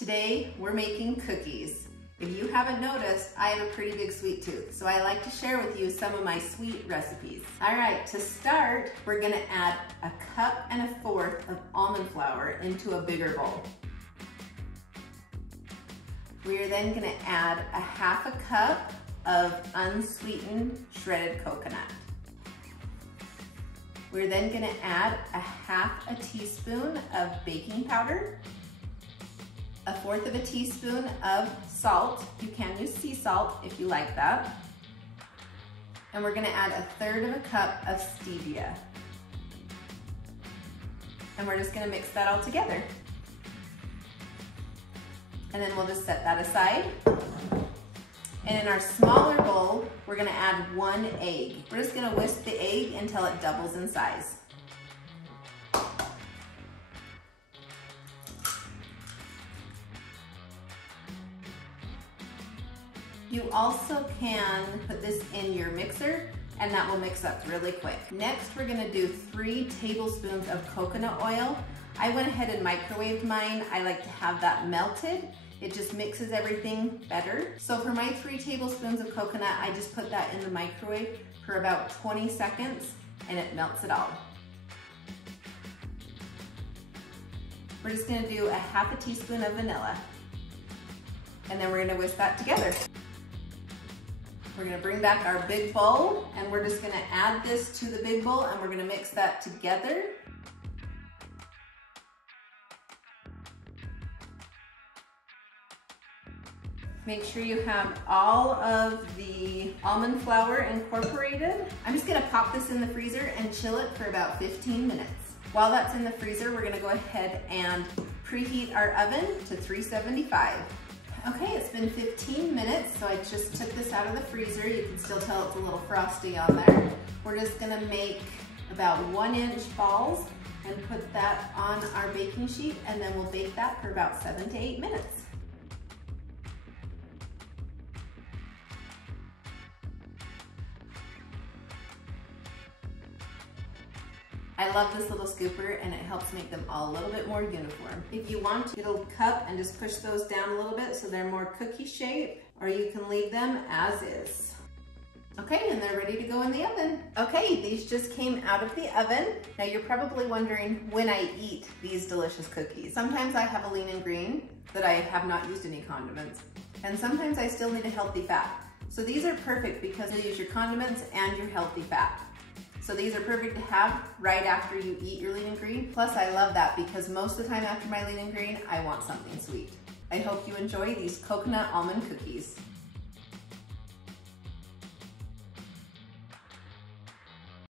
Today we're making cookies. If you haven't noticed, I have a pretty big sweet tooth, so I like to share with you some of my sweet recipes. All right, to start, we're gonna add 1.25 cups of almond flour into a bigger bowl. We are then gonna add 1/2 cup of unsweetened shredded coconut. We're then gonna add 1/2 teaspoon of baking powder, 1/4 teaspoon of salt. You can use sea salt if you like that. And we're gonna add 1/3 cup of stevia. And we're just gonna mix that all together. And then we'll just set that aside. And in our smaller bowl, we're gonna add 1 egg. We're just gonna whisk the egg until it doubles in size. You also can put this in your mixer and that will mix up really quick. Next, we're gonna do 3 tablespoons of coconut oil. I went ahead and microwaved mine. I like to have that melted. It just mixes everything better. So for my 3 tablespoons of coconut, I just put that in the microwave for about 20 seconds and it melts it all. We're just gonna do 1/2 teaspoon of vanilla. And then we're gonna whisk that together. We're gonna bring back our big bowl and we're just gonna add this to the big bowl and we're gonna mix that together. Make sure you have all of the almond flour incorporated. I'm just gonna pop this in the freezer and chill it for about 15 minutes. While that's in the freezer, we're gonna go ahead and preheat our oven to 375. Okay, it's been 15 minutes, so I just took this out of the freezer. You can still tell it's a little frosty on there. We're just gonna make about 1-inch balls and put that on our baking sheet, and then we'll bake that for about 7 to 8 minutes. I love this little scooper and it helps make them all a little bit more uniform. If you want to, get a cup and just push those down a little bit so they're more cookie shape, or you can leave them as is. Okay, and they're ready to go in the oven. Okay, these just came out of the oven. Now you're probably wondering when I eat these delicious cookies. Sometimes I have a lean and green that I have not used any condiments, and sometimes I still need a healthy fat. So these are perfect because they use your condiments and your healthy fat. So these are perfect to have right after you eat your lean and green. Plus I love that because most of the time after my lean and green, I want something sweet. I hope you enjoy these coconut almond cookies.